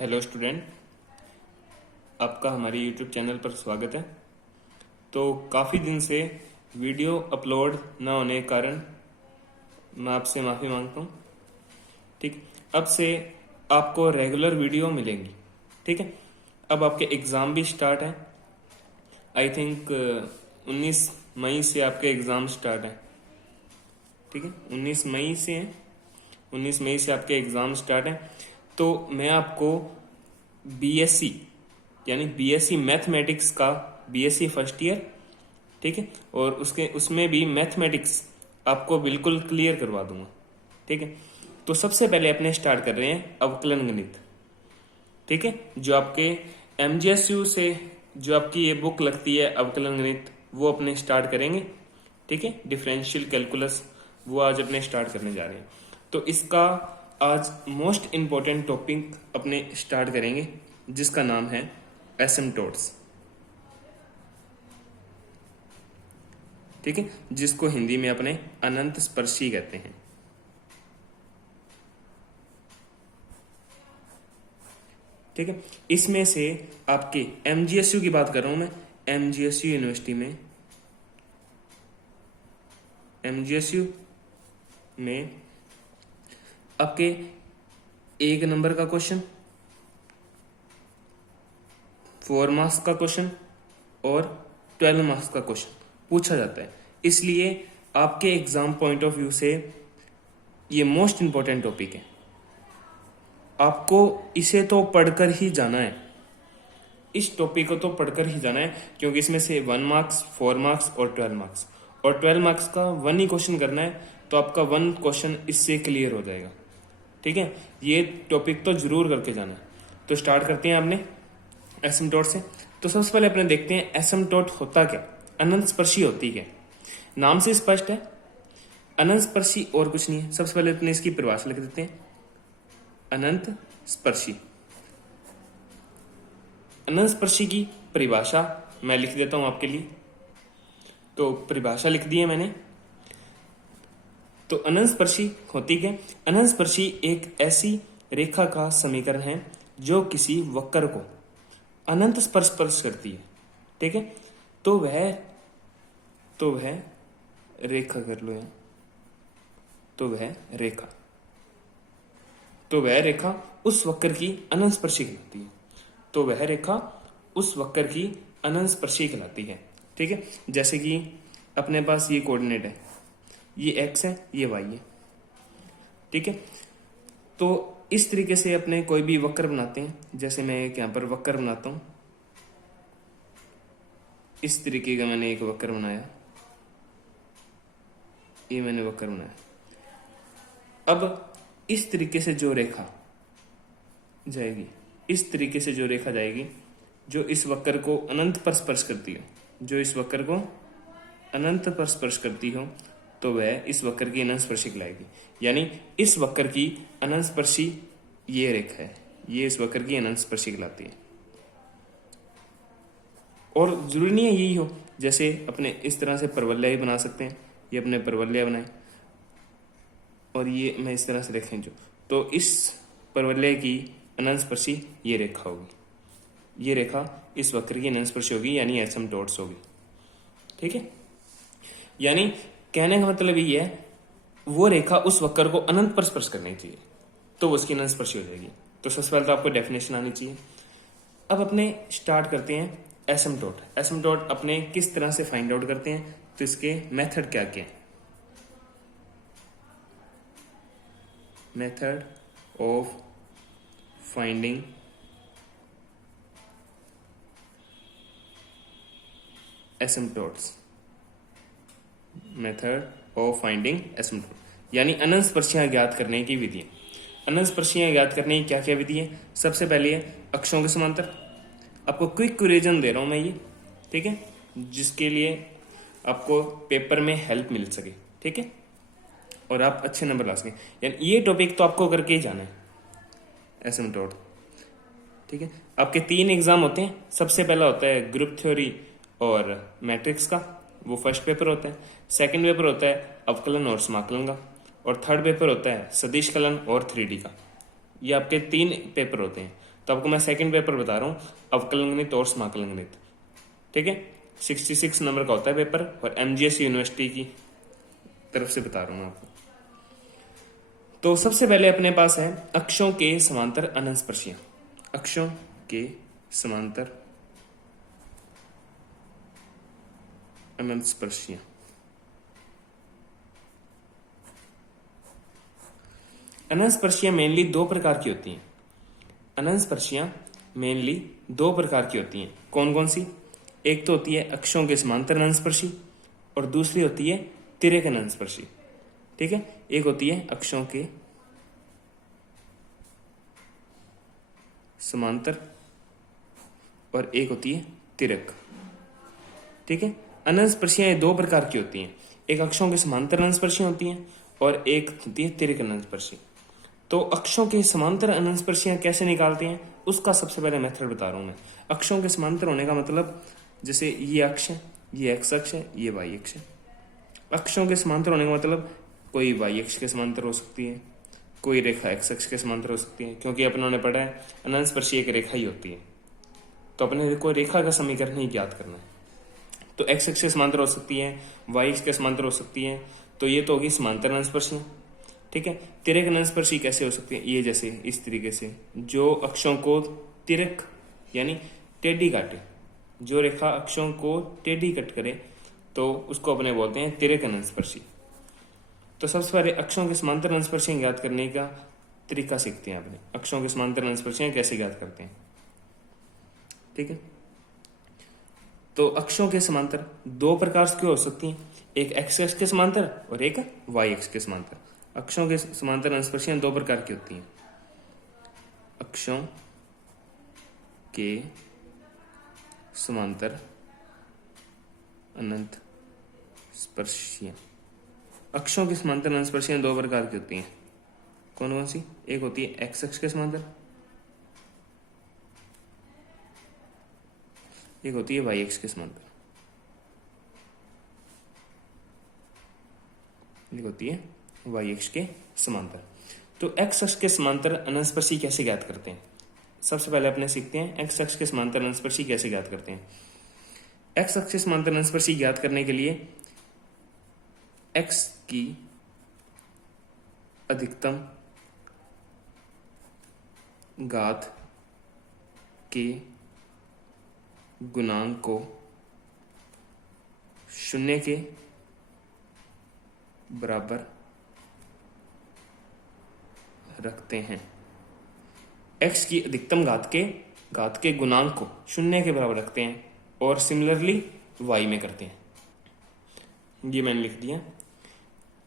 Hello student, आपका हमारे YouTube channel पर स्वागत है। तो काफ़ी दिन से वीडियो अपलोड ना होने के कारण मैं आपसे माफ़ी मांगता हूँ। ठीक, अब से आपको रेगुलर वीडियो मिलेंगी। ठीक है, अब आपके एग्ज़ाम भी स्टार्ट है। आई थिंक 19 मई से आपके एग्ज़ाम स्टार्ट है। ठीक है, 19 मई से हैं। 19 मई से आपके एग्ज़ाम स्टार्ट हैं। तो मैं आपको बीएससी यानी बीएससी मैथमेटिक्स का बीएससी फर्स्ट ईयर, ठीक है, और उसमें भी मैथमेटिक्स आपको बिल्कुल क्लियर करवा दूंगा। ठीक है, तो सबसे पहले अपने स्टार्ट कर रहे हैं अवकलन गणित। ठीक है, जो आपके एमजीएसयू से जो आपकी ये बुक लगती है अवकलन गणित, वो अपने स्टार्ट करेंगे। ठीक है, डिफरेंशियल कैलकुलस वो आज अपने स्टार्ट करने जा रहे हैं। तो इसका आज मोस्ट इम्पोर्टेंट टॉपिक अपने स्टार्ट करेंगे जिसका नाम है एसिम्पटोट्स। ठीक है, जिसको हिंदी में अपने अनंत स्पर्शी कहते हैं। ठीक है, इसमें से आपके एमजीएसयू की बात कर रहा हूं मैं। एमजीएसयू यूनिवर्सिटी में एमजीएसयू में आपके 1 नंबर का क्वेश्चन, 4 मार्क्स का क्वेश्चन और 12 मार्क्स का क्वेश्चन पूछा जाता है। इसलिए आपके एग्जाम पॉइंट ऑफ व्यू से ये मोस्ट इंपॉर्टेंट टॉपिक है। आपको इसे तो पढ़कर ही जाना है, इस टॉपिक को तो पढ़कर ही जाना है, क्योंकि इसमें से 1 मार्क्स, 4 मार्क्स और 12 मार्क्स, और 12 मार्क्स का 1 ही क्वेश्चन करना है, तो आपका 1 क्वेश्चन इससे क्लियर हो जाएगा। ठीक है, ये टॉपिक तो जरूर करके जाना है। तो स्टार्ट करते हैं आपने एसिम्पटोट से। तो सबसे पहले अपने देखते हैं एसिम्पटोट होता क्या, अनंत स्पर्शी होती क्या। नाम से स्पष्ट है, अनंत स्पर्शी और कुछ नहीं है। सबसे पहले अपने इसकी परिभाषा लिख देते हैं। अनंत स्पर्शी, अनंत स्पर्शी की परिभाषा मैं लिख देता हूं आपके लिए। तो परिभाषा लिख दी है मैंने। तो अनंत स्पर्शी होती क्या? अनंत स्पर्शी एक ऐसी रेखा का समीकरण है जो किसी वक्र को अनंत स्पर्श करती है। ठीक है, तो वह रेखा कर लो यहाँ। तो वह रेखा उस वक्र की अनंत स्पर्शी कहलाती है। तो वह रेखा उस वक्र की अनंत स्पर्शी कहलाती है। ठीक है, जैसे कि अपने पास ये कोऑर्डिनेट है, ये x है, ये y है। ठीक है, तो इस तरीके से अपने कोई भी वक्र बनाते हैं। जैसे मैं एक यहाँ पर वक्र बनाता हूं, इस तरीके का मैंने एक वक्र बनाया, ये मैंने वक्र बनाया। अब इस तरीके से जो रेखा जाएगी, इस तरीके से जो रेखा जाएगी जो इस वक्र को अनंत पर स्पर्श करती हो, जो इस वक्र को अनंत पर स्पर्श करती हो, तो वह इस वक्र की अनंत स्पर्शी कहलाएगी। यानी इस वक्र की अनंत स्पर्शी ये रेखा है, ये इस वक्र की अनंत स्पर्शी कहलाती है। और जरूरी नहीं है यही हो, जैसे अपने इस तरह से परवलय भी बना सकते हैं। ये अपने परवलय बनाए और ये मैं इस तरह से रेखाएं जो, तो इस परवलय की अनंत स्पर्शी ये रेखा होगी, ये रेखा इस वक्र की अनंत स्पर्शी होगी, यानी एसिम्पटोट्स होगी। ठीक है, यानी कहने का मतलब ये है, वो रेखा उस वक्र को अनंत पर स्पर्श करनी चाहिए, तो वो उसकी अनंत स्पर्शी हो जाएगी। तो सबसे पहले तो आपको डेफिनेशन आनी चाहिए। अब अपने स्टार्ट करते हैं एसिम्पटोट। एसिम्पटोट अपने किस तरह से फाइंड आउट करते हैं, तो इसके मेथड क्या क्या है। Method of finding asymptotes, method of finding asymptote यानी अनंत स्पर्शियां ज्ञात करने की विधि। अनंत स्पर्शियां ज्ञात करने की क्या क्या विधि है? सबसे पहले है अक्षों के समांतर। आपको क्विक रिवीजन दे रहा हूं मैं ये, ठीक है, जिसके लिए आपको पेपर में हेल्प मिल सके। ठीक है, और आप अच्छे नंबर ला सकें। यानी ये टॉपिक तो आपको करके ही जाना है, एसिम्पटोट। ठीक है, आपके 3 एग्जाम होते हैं। सबसे पहला होता है ग्रुप थ्योरी और मैट्रिक्स का, वो फर्स्ट पेपर होता है। सेकंड पेपर होता है अवकलन और समाकलन का, और थर्ड पेपर होता है सदिश कलन और 3D का। ये आपके 3 पेपर होते हैं। तो आपको मैं सेकंड पेपर बता रहा हूँ, अवकलन गणित और समाकलन गणित। ठीक है, 66 नंबर का होता है पेपर, और MGS यूनिवर्सिटी की तरफ से बता रहा हूँ आपको। तो सबसे पहले अपने पास है अक्षों के समांतर अनंत स्पर्शियां। अक्षों के समांतर अनंत स्पर्शियां। अनंत स्पर्शियां मेनली दो प्रकार की होती हैं। अनंत स्पर्शियां मेनली दो प्रकार की होती हैं। कौन कौन सी? एक तो होती है अक्षों के समांतर अनंत स्पर्शी, और दूसरी होती है तिर्यक अनंत स्पर्शी। ठीक है, एक होती है अक्षों के समांतर और एक होती है तिर्यक। ठीक है, अनंत स्पर्शियां दो प्रकार की होती हैं। एक अक्षों के समांतर अनंत स्पर्शियां होती हैं और एक होती है तिर्यक अनंत स्पर्शी। तो अक्षों के समांतर अनंत स्पर्शियां कैसे निकालते हैं उसका सबसे पहले मेथड बता रहा हूं मैं। अक्षों के समांतर होने का मतलब, जैसे ये अक्ष है, ये एक्स अक्ष है, ये वाई अक्ष है। अक्षों के समांतर होने का मतलब कोई वाई अक्ष के समांतर हो सकती है, कोई रेखा एक्स अक्ष के समांतर हो सकती है, क्योंकि अपनों ने पढ़ा है अनंत स्पर्शी एक रेखा ही होती है। तो अपने कोई रेखा का समीकरण ही ज्ञात करना है। तो एक्स अक्ष के समांतर हो सकती है, वाई अक्ष के समांतर हो सकती है। तो ये तो होगी समांतर अनंत स्पर्शियां। ठीक है, तिर्यक अनंत स्पर्शी कैसे हो सकती है? ये जैसे इस तरीके से, जो अक्षों को तिर्यक यानी टेढ़ी काटे, जो रेखा अक्षों को टेढ़ी कट करे, तो उसको अपने बोलते हैं तिर्यक अनंत स्पर्शी। तो सबसे पहले अक्षों के समांतर अनंत स्पर्शियां ज्ञात करने का तरीका सीखते हैं अपने। अक्षों के समांतर अनंत स्पर्शियां कैसे ज्ञात करते हैं? ठीक है, तो अक्षों के समांतर दो प्रकार की हो सकती हैं, एक एक्स अक्ष के समांतर और एक वाई अक्ष के समांतर। अक्षों के समांतर अनंत स्पर्शियां दो प्रकार की होती हैं। अक्षों के समांतर अनंत स्पर्शियां। अक्षों के समांतर अनंत स्पर्शियां दो प्रकार की होती हैं। कौन कौन सी? एक होती है एक्स अक्ष के समांतर, एक होती है वाई अक्ष के समांतर, एक होती है वाई अक्ष के समांतर। तो एक्स अक्ष के समांतर अनंत स्पर्शी कैसे ज्ञात करते हैं? सबसे पहले अपने सीखते हैं एक्स अक्ष के समांतर अनंत स्पर्शी कैसे ज्ञात करते हैं। एक्स अक्ष के समांतर अनंत स्पर्शी ज्ञात करने के लिए एक्स की अधिकतम घात के गुणांक को शून्य के बराबर रखते हैं। एक्स की अधिकतम घात के गुणांक को शून्य के बराबर रखते हैं, और सिमिलरली वाई में करते हैं। ये मैंने लिख दिया।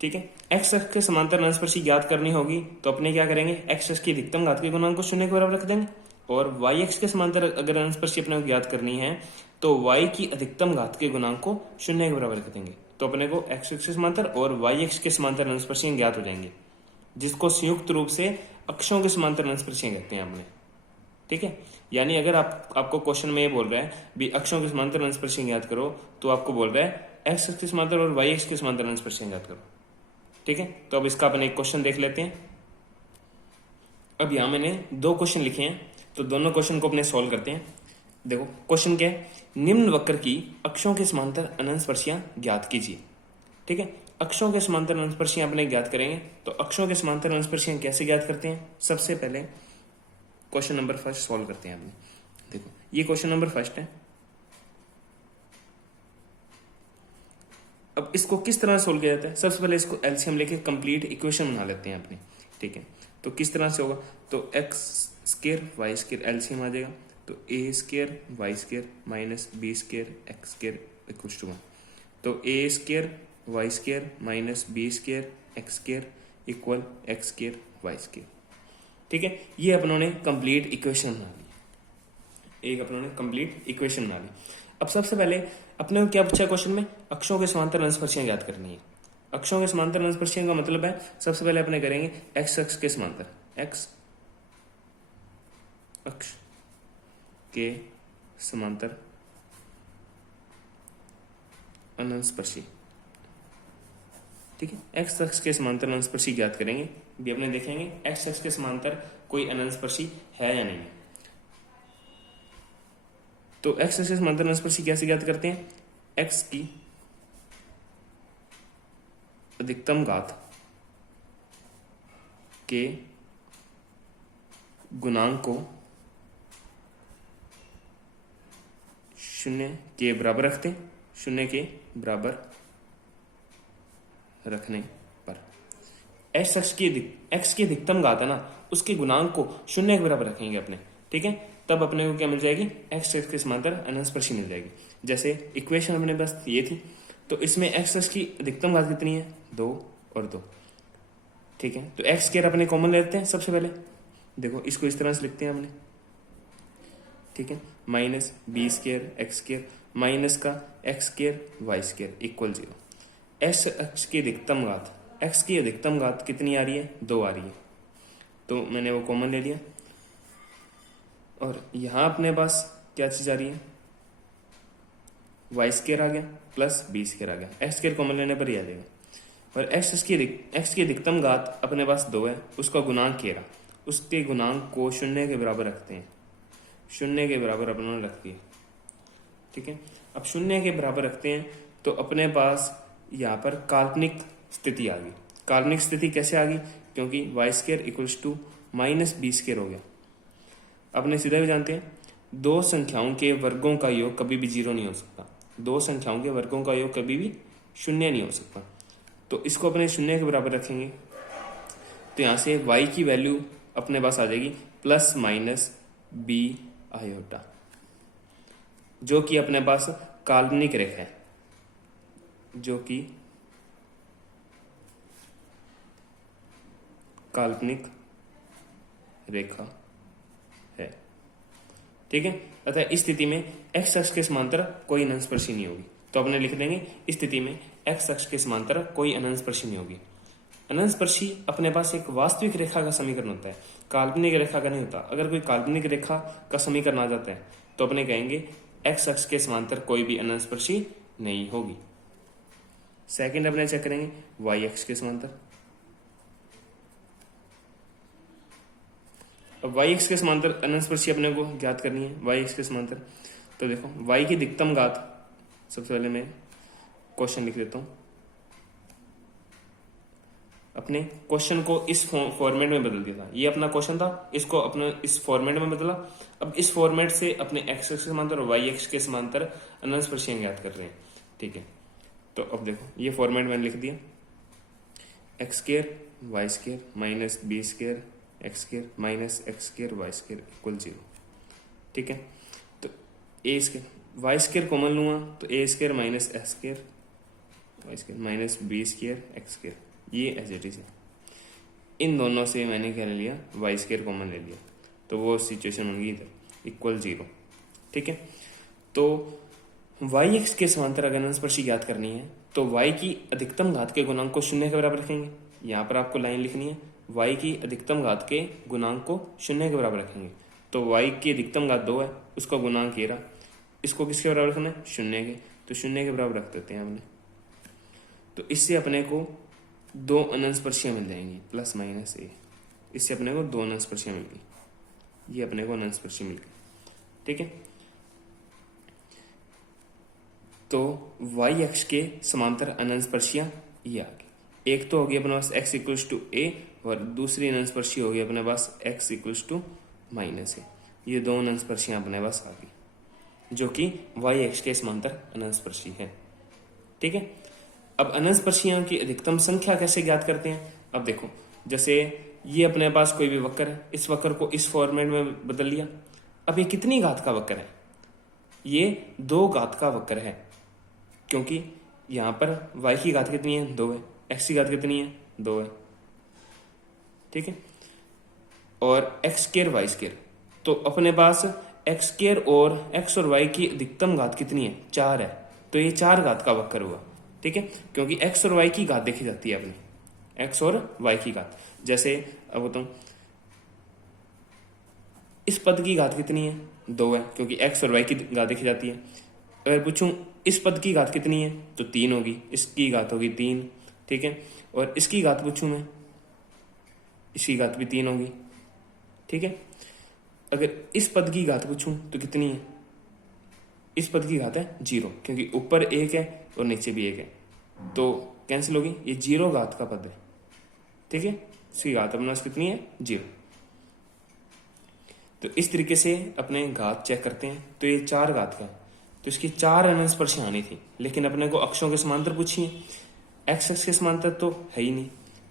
ठीक है, एक्स अक्ष के समांतर अनंत स्पर्शी ज्ञात करनी होगी तो अपने क्या करेंगे, एक्स अक्ष की अधिकतम घात के गुणांक को शून्य के बराबर रख देंगे, और वाई अक्ष के समांतर अगर अनंत स्पर्शी अपने को ज्ञात करनी है तो वाई की अधिकतम घात के गुणांक को शून्य के बराबर रख देंगे। तो अपने को एक्स अक्ष के समांतर और वाई अक्ष के समांतर अनंत स्पर्शियां ज्ञात हो जाएंगे, जिसको संयुक्त रूप से अक्षों के समांतर अनंत स्पर्शियां कहते हैं अपने। ठीक है, यानी अगर आपको क्वेश्चन में ये बोल रहा है भी अक्षों के समांतर अनंत स्पर्शियां ज्ञात करो, तो आपको बोल रहा है एक्स अक्ष के समांतर और वाई अक्ष के समांतर अनंत स्पर्शियां ज्ञात करो। ठीक है, तो अब इसका अपन एक क्वेश्चन देख लेते हैं। अब यहां मैंने दो क्वेश्चन लिखे हैं, तो दोनों क्वेश्चन को अपने सॉल्व करते हैं। देखो क्वेश्चन क्या है, निम्न वक्र की अक्षों के समांतर अनंत स्पर्शियां ज्ञात कीजिए। ठीक है, अक्षों के समांतर अनंत स्पर्शियां अपने ज्ञात करेंगे। तो अक्षों के समांतर अनंत स्पर्शियां कैसे ज्ञात करते हैं? सबसे पहले क्वेश्चन नंबर फर्स्ट सॉल्व करते हैं अपने। देखो ये क्वेश्चन नंबर फर्स्ट है। अब इसको किस तरह सोल्व किया जाता है? सबसे पहले इसको एलसीएम लेके कंप्लीट इक्वेशन बना लेते हैं अपने। ठीक है, तो किस तरह से होगा, तो x square y square LCM आ जाएगा, तो a square y square minus B square x square equals to 1। तो a square y square minus B square x square equal x square y square. ठीक है, ये अपनों ने कंप्लीट इक्वेशन बना ली, एक अपनों ने कंप्लीट इक्वेशन बना ली। अब सबसे पहले अपने को क्या पूछा क्वेश्चन में, अक्षों के समांतर अनंत स्पर्शियां ज्ञात करनी है। अक्षों के समांतर अनंत स्पर्शियां का मतलब है, सबसे पहले अपने करेंगे एक्स अक्ष के समांतर, एक्स अक्ष के समांतर अनंत स्पर्शी। ठीक है, एक्स अक्ष के समांतर अनंत स्पर्शी ज्ञात करेंगे। भी अपने देखेंगे एक्स अक्ष के समांतर कोई अनंत स्पर्शी है या नहीं है। तो एक्स एक्स के समांतर अनंत स्पर्शी कैसे ज्ञात करते हैं? एक्स की अधिकतम घात के गुणांक को शून्य के बराबर रखते हैं। शून्य के बराबर रखने पर एक्स की अधिकतम घात है ना, उसके गुणांक को शून्य के बराबर रखेंगे अपने, ठीक है। तब अपने को क्या मिल जाएगी? एक्स एक्स के समांतर अनंत स्पर्शी मिल जाएगी। जैसे इक्वेशन अपने पास ये थी, तो इसमें एक्स एक्स की अधिकतम घात कितनी है? 2 और 2, ठीक है। तो एक्स स्क्वायर अपने कॉमन लेते हैं सबसे पहले। देखो इसको इस तरह से लिखते हैं हमने, ठीक है, minus B square x square minus का x square y square equal 0। X की अधिकतम घात, एक्स की अधिकतम घात कितनी आ रही है? 2 आ रही है, तो मैंने वो कॉमन ले लिया। और यहां अपने पास क्या चीज आ रही है? वाई स्क्वायर आ गया प्लस बी स्क्वायर आ गया। एक्स स्क्वायर कॉमन लेने पर ही आ जाएगा। और एक्स की अधिकतम घात अपने पास 2 है, उसका गुणांक क्या रहा? उसके गुणांक को शून्य के बराबर रखते हैं। शून्य के बराबर अपने रख दिए, ठीक है। अब शून्य के बराबर रखते हैं तो अपने पास यहाँ पर काल्पनिक स्थिति आ गई। काल्पनिक स्थिति कैसे आ गई? क्योंकि Y square equals to minus B square हो गया। अपने सीधा भी जानते हैं, दो संख्याओं के वर्गों का योग कभी भी 0 नहीं हो सकता। दो संख्याओं के वर्गों का योग कभी भी शून्य नहीं हो सकता। तो इसको अपने शून्य के बराबर रखेंगे, तो यहाँ से y की वैल्यू अपने पास आ जाएगी प्लस माइनस बी आयोटा, जो कि अपने पास काल्पनिक रेखा है, जो कि काल्पनिक रेखा है, ठीक है। अतः इस स्थिति में एक्स अक्ष के समांतर कोई अनंत स्पर्शी नहीं होगी। तो अपने लिख देंगे इस स्थिति में एक्स अक्ष के समांतर कोई अनंत स्पर्शी नहीं होगी। अनंत स्पर्शी अपने पास एक वास्तविक रेखा का समीकरण होता है, काल्पनिक रेखा का नहीं होता। अगर कोई काल्पनिक रेखा का समीकरण आ जाता है तो अपने कहेंगे एक्स अक्ष के समांतर कोई भी अनंत स्पर्शी नहीं होगी। सेकंड अपने चेक करेंगे वाई अक्ष के समांतर। अब वाई एक्स के समांतर अनंत स्पर्शी अपने को ज्ञात करनी है। वाई एक्स के समांतर, तो देखो वाई की अधिकतम घात, सबसे पहले मैं क्वेश्चन लिख देता हूं। अपने क्वेश्चन को इस फॉर्मेट में बदल दिया था। ये अपना क्वेश्चन था, इसको अपने इस फॉर्मेट में बदला। अब इस फॉर्मेट से अपने एक्स एक्स के समांतर और वाई एक्स के समांतर अनंत स्पर्शियां ज्ञात कर रहे हैं, ठीक है। तो अब देखो ये फॉर्मेट मैंने लिख दिया, x square y square minus B square x square minus x square y square equal 0, ठीक है। तो a square y square common लूंगा तो a square minus x square y square minus B square x square, ये as it is है। इन दोनों से मैंने क्या ले लिया? वाई स्क्वायर कॉमन ले लिया, तो वो सिचुएशन बन गई इधर इक्वल 0, ठीक है। तो वाई एक्स के समांतर अगर अनंत स्पर्शी ज्ञात करनी है तो वाई की अधिकतम घात के गुणांक को शून्य के बराबर रखेंगे। यहाँ पर आपको लाइन लिखनी है, वाई की अधिकतम घात के गुणांक को शून्य के बराबर रखेंगे। तो वाई की अधिकतम घात 2 है, उसका गुणांक ये रहा, इसको किसके बराबर रखना है? शून्य के, तो शून्य के बराबर रख देते हैं हमने। तो इससे अपने को 2 अनंत स्पर्शियां मिल जाएंगी प्लस माइनस ए। इससे अपने को 2 अनंत स्पर्शियां मिल गई, ये अपने को अनंत स्पर्शी मिल गई, ठीक है। तो वाई अक्ष के समांतर अनंत स्पर्शियां ये आ गई। एक तो होगी अपने पास x इक्वल्स टू ए और दूसरी अनंत स्पर्शी होगी अपने पास x इक्वल्स टू माइनस ए। ये 2 अनंत स्पर्शियां अपने पास आ गई, जो कि वाई अक्ष के समांतर अनंत स्पर्शी है, ठीक है। अब अनंत स्पर्शियों की अधिकतम संख्या कैसे ज्ञात करते हैं? अब देखो, जैसे ये अपने पास कोई भी वक्र है, इस वक्र को इस फॉर्मेट में बदल लिया। अब ये कितनी घात का वक्र है? ये 2 घात का वक्र है, क्योंकि यहां पर y की घात कितनी है? 2 है। x की घात कितनी है? 2 है, ठीक है। और एक्स स्क्वायर वाई स्क्वायर, तो अपने पास एक्स स्क्वायर और x और y की अधिकतम घात कितनी है? 4 है। तो ये 4 घात का वक्र हुआ, ठीक है, क्योंकि x और y की घात देखी जाती है अपनी, x और y की घात। जैसे अब बताऊं, इस पद की घात कितनी है? 2 है, क्योंकि x और y की घात देखी जाती है। अगर पूछूं इस पद की घात कितनी है, तो 3 होगी, इसकी घात होगी 3, ठीक है। और इसकी घात पूछूं मैं, इसकी घात भी 3 होगी, ठीक है। अगर इस पद की घात पूछूं तो कितनी है? इस पद की घात है 0, क्योंकि ऊपर 1 है और नीचे भी 1 है, तो कैंसिल होगी, ये 0 घात का पद है। ठीक है, इसकी घात अपने पास कितनी है, 0। तो इस तरीके से अपने घात चेक करते हैं। तो ये 4 घात का है, तो इसकी 4 अनंतस्पर्शियां आनी थी, लेकिन अपने को अक्षों के समांतर पूछी है। एक्स अक्ष के समांतर तो है ही नहीं,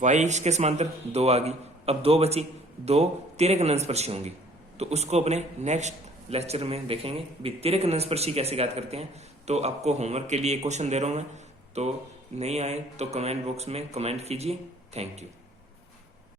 वाई अक्ष के समांतर 2 आ गई, अब 2 बची, 2 तिर्यक अनंतस्पर्शी होंगी, तो उसको अपने नेक्स्ट लेक्चर में देखेंगे भी तिर्यक अनंतस्पर्शी कैसे ज्ञात करते हैं। तो आपको होमवर्क के लिए क्वेश्चन दे रहा हूं मैं, तो नहीं आए तो कमेंट बॉक्स में कमेंट कीजिए। Thank you.